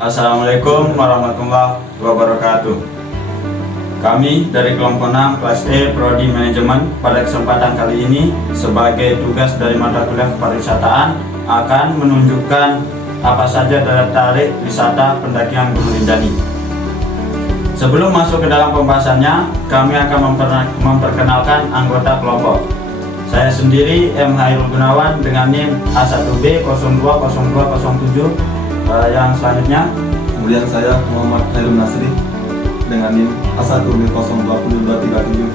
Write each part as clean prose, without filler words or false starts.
Assalamualaikum warahmatullahi wabarakatuh. Kami dari kelompok 6 kelas E Prodi Manajemen pada kesempatan kali ini sebagai tugas dari mata kuliah pariwisataan akan menunjukkan apa saja daya tarik wisata pendakian Gunung Rinjani. Sebelum masuk ke dalam pembahasannya, kami akan memperkenalkan anggota kelompok. Saya sendiri M. Hairul Gunawan dengan NIM A1B 020207. Yang selanjutnya, kemudian saya Muhammad Hairul Nasri dengan NIM A1B 020237.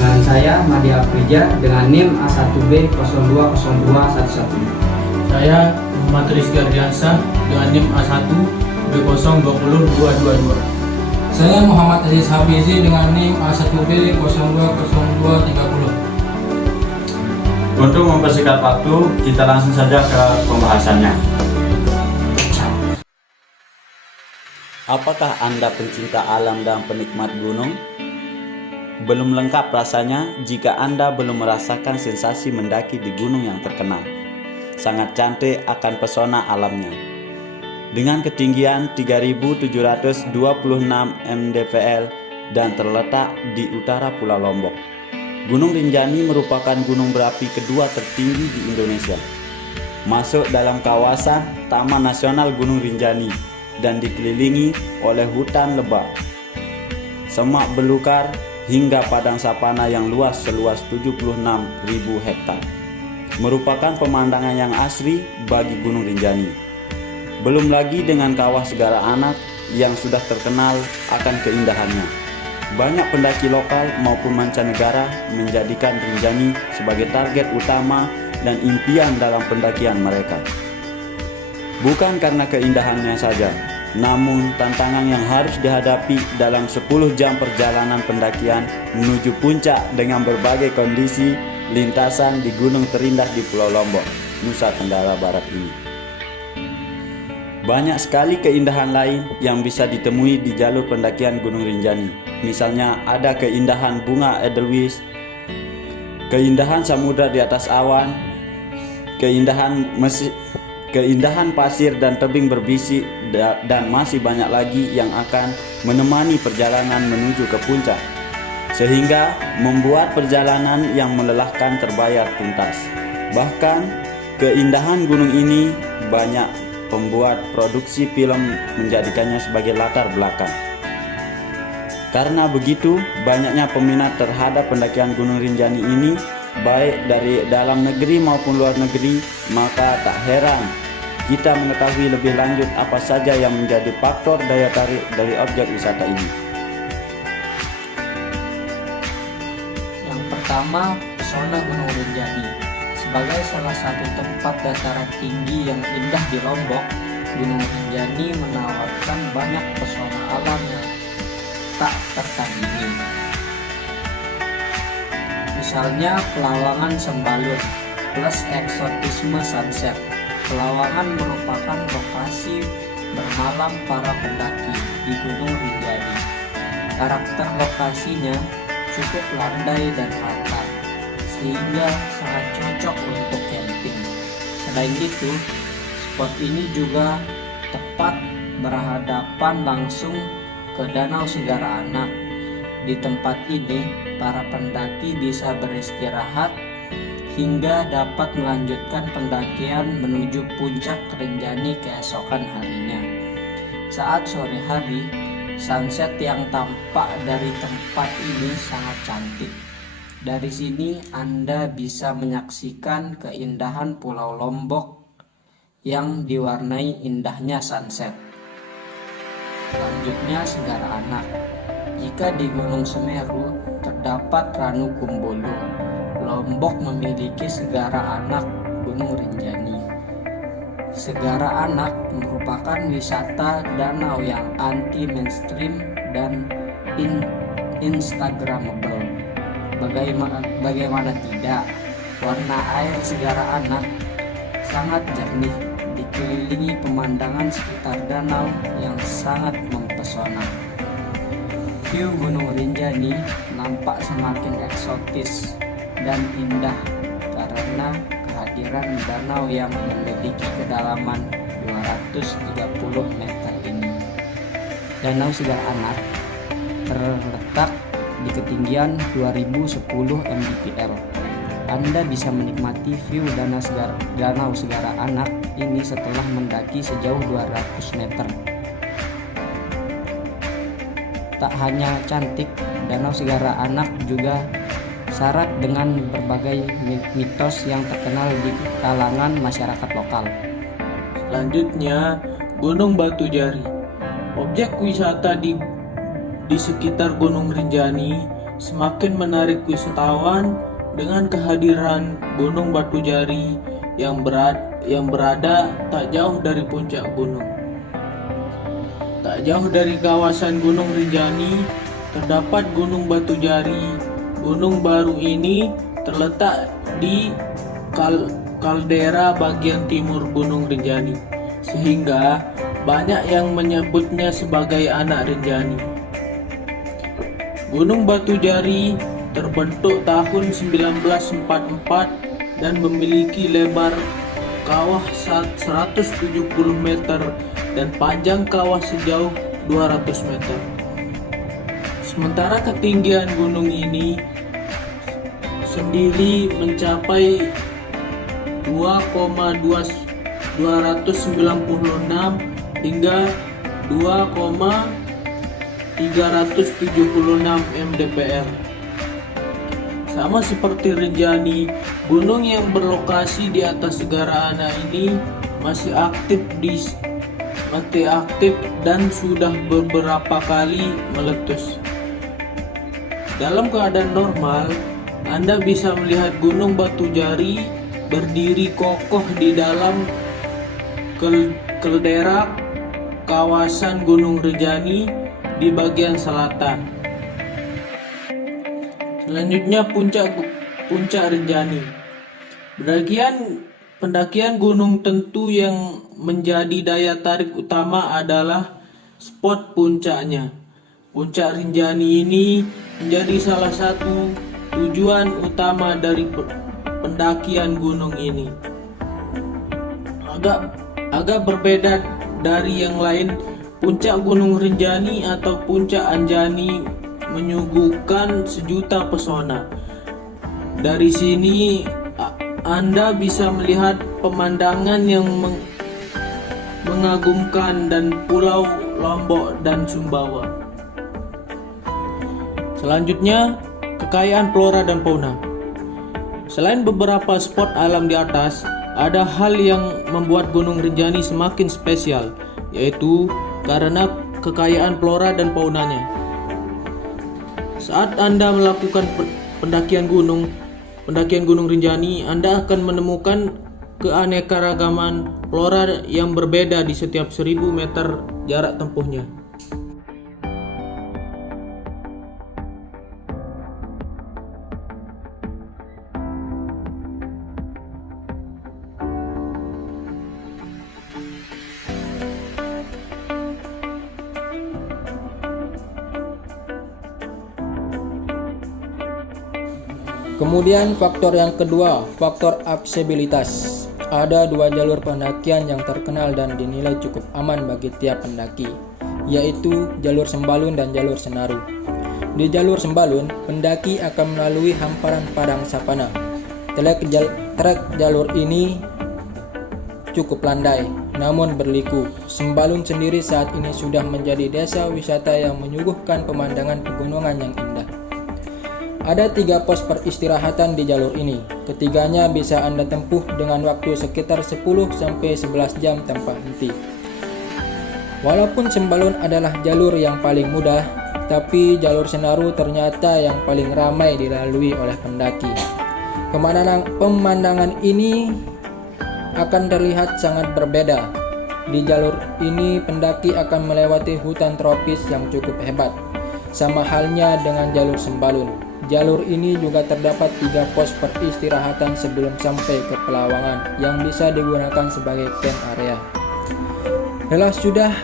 Dan saya Madi Afrija dengan NIM A1B 020211. Saya Muhammad Rizky Ardiansah dengan NIM A1B 020222. Saya Muhammad Aziz Habizi dengan NIM A1B 020230. untuk mempersingkat waktu, kita langsung saja ke pembahasannya. Apakah Anda pencinta alam dan penikmat gunung? Belum lengkap rasanya jika Anda belum merasakan sensasi mendaki di gunung yang terkenal. Sangat cantik akan pesona alamnya. Dengan ketinggian 3.726 mdpl dan terletak di utara Pulau Lombok. Gunung Rinjani merupakan gunung berapi kedua tertinggi di Indonesia. Masuk dalam kawasan Taman Nasional Gunung Rinjani dan dikelilingi oleh hutan lebat, semak belukar hingga padang sapana yang luas seluas 76.000 hektar. Merupakan pemandangan yang asri bagi Gunung Rinjani. Belum lagi dengan kawah Segara Anak yang sudah terkenal akan keindahannya. Banyak pendaki lokal maupun mancanegara menjadikan Rinjani sebagai target utama dan impian dalam pendakian mereka. Bukan karena keindahannya saja, namun tantangan yang harus dihadapi dalam 10 jam perjalanan pendakian menuju puncak dengan berbagai kondisi lintasan di gunung terindah di Pulau Lombok, Nusa Tenggara Barat ini. Banyak sekali keindahan lain yang bisa ditemui di jalur pendakian Gunung Rinjani. Misalnya ada keindahan bunga edelweiss, keindahan samudra di atas awan, keindahan pasir dan tebing berbisik, dan masih banyak lagi yang akan menemani perjalanan menuju ke puncak, sehingga membuat perjalanan yang melelahkan terbayar tuntas. Bahkan keindahan gunung ini banyak pembuat produksi film menjadikannya sebagai latar belakang. Karena begitu banyaknya peminat terhadap pendakian Gunung Rinjani ini, baik dari dalam negeri maupun luar negeri, maka tak heran kita mengetahui lebih lanjut apa saja yang menjadi faktor daya tarik dari objek wisata ini. Yang pertama, pesona Gunung Rinjani. Sebagai salah satu tempat dataran tinggi yang indah di Lombok, Gunung Rinjani menawarkan banyak pesona alam yang tak tertandingi. Misalnya Pelawangan Sembalun plus eksotisme sunset. Pelawangan merupakan lokasi bermalam para pendaki di Gunung Rinjani. Karakter lokasinya cukup landai dan rata, sehingga sangat cocok untuk camping. Selain itu, spot ini juga tepat berhadapan langsung ke Danau Segara Anak. Di tempat ini, para pendaki bisa beristirahat hingga dapat melanjutkan pendakian menuju puncak Rinjani keesokan harinya. Saat sore hari, sunset yang tampak dari tempat ini sangat cantik. Dari sini Anda bisa menyaksikan keindahan Pulau Lombok yang diwarnai indahnya sunset. Selanjutnya Segara Anak. Jika di Gunung Semeru terdapat Ranu Kumbolo, Lombok memiliki Segara Anak Gunung Rinjani. Segara Anak merupakan wisata danau yang anti mainstream dan instagramable. Bagaimana tidak, warna air Segara Anak sangat jernih, dikelilingi pemandangan sekitar danau yang sangat mempesona. View Gunung Rinjani nampak semakin eksotis dan indah karena kehadiran danau yang memiliki kedalaman 230 meter ini. Danau Segara Anak terletak di ketinggian 2010 mdpl. Anda bisa menikmati view Danau Segara Anak ini setelah mendaki sejauh 200 meter. Tak hanya cantik, Danau Segara Anak juga syarat dengan berbagai mitos yang terkenal di kalangan masyarakat lokal. Selanjutnya, Gunung Batujari. Objek wisata di sekitar Gunung Rinjani semakin menarik wisatawan dengan kehadiran Gunung Batujari yang berada tak jauh dari puncak gunung. Tak jauh dari kawasan Gunung Rinjani terdapat Gunung Batujari. Gunung baru ini terletak di kaldera bagian timur Gunung Rinjani, sehingga banyak yang menyebutnya sebagai anak Rinjani. Gunung Batujari terbentuk tahun 1944 dan memiliki lebar kawah 170 meter dan panjang kawah sejauh 200 meter. Sementara ketinggian gunung ini sendiri mencapai 2,296 hingga 2,376 mdpl. Sama seperti Rinjani, gunung yang berlokasi di atas Segara Anak ini masih aktif dan sudah beberapa kali meletus. Dalam keadaan normal, Anda bisa melihat Gunung Batujari berdiri kokoh di dalam kaldera kawasan Gunung Rinjani di bagian selatan. Selanjutnya puncak Rinjani. Pendakian gunung tentu yang menjadi daya tarik utama adalah spot puncaknya. Puncak Rinjani ini menjadi salah satu tujuan utama dari pendakian gunung ini. Agak berbeda dari yang lain, puncak Gunung Rinjani atau puncak Anjani menyuguhkan sejuta pesona. Dari sini Anda bisa melihat pemandangan yang mengagumkan dan Pulau Lombok dan Sumbawa. Selanjutnya, kekayaan flora dan fauna. Selain beberapa spot alam di atas, ada hal yang membuat Gunung Rinjani semakin spesial, yaitu karena kekayaan flora dan faunanya. Saat Anda melakukan pendakian Gunung Rinjani, Anda akan menemukan keanekaragaman flora yang berbeda di setiap 1000 meter jarak tempuhnya. Kemudian faktor yang kedua, faktor aksesibilitas. Ada dua jalur pendakian yang terkenal dan dinilai cukup aman bagi tiap pendaki, yaitu jalur Sembalun dan jalur Senaru. Di jalur Sembalun, pendaki akan melalui hamparan padang savana. Trek jalur ini cukup landai, namun berliku. Sembalun sendiri saat ini sudah menjadi desa wisata yang menyuguhkan pemandangan pegunungan yang indah. Ada 3 pos peristirahatan di jalur ini. Ketiganya bisa Anda tempuh dengan waktu sekitar 10-11 jam tanpa henti. Walaupun Sembalun adalah jalur yang paling mudah, tapi jalur Senaru ternyata yang paling ramai dilalui oleh pendaki. Pemandangan ini akan terlihat sangat berbeda. Di jalur ini pendaki akan melewati hutan tropis yang cukup hebat, sama halnya dengan jalur Sembalun. Jalur ini juga terdapat 3 pos peristirahatan sebelum sampai ke Pelawangan yang bisa digunakan sebagai camp area. Lelah sudah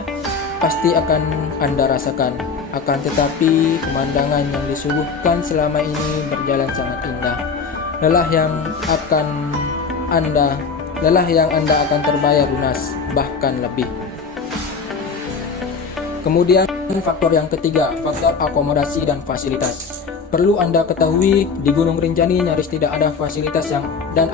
pasti akan Anda rasakan, akan tetapi pemandangan yang disuguhkan selama ini berjalan sangat indah. Lelah yang Anda akan terbayar lunas, bahkan lebih. Kemudian faktor yang ketiga, faktor akomodasi dan fasilitas. Perlu Anda ketahui, di Gunung Rinjani nyaris tidak ada fasilitas dan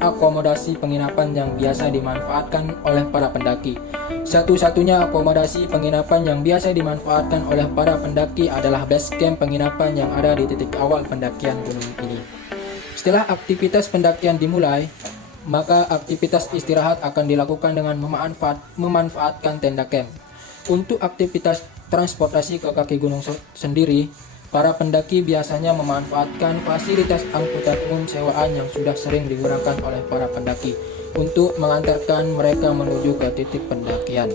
akomodasi penginapan yang biasa dimanfaatkan oleh para pendaki. Satu-satunya akomodasi penginapan yang biasa dimanfaatkan oleh para pendaki adalah base camp penginapan yang ada di titik awal pendakian gunung ini. Setelah aktivitas pendakian dimulai, maka aktivitas istirahat akan dilakukan dengan memanfaatkan tenda camp. Untuk aktivitas transportasi ke kaki gunung sendiri, para pendaki biasanya memanfaatkan fasilitas angkutan umum sewaan yang sudah sering digunakan oleh para pendaki untuk mengantarkan mereka menuju ke titik pendakian.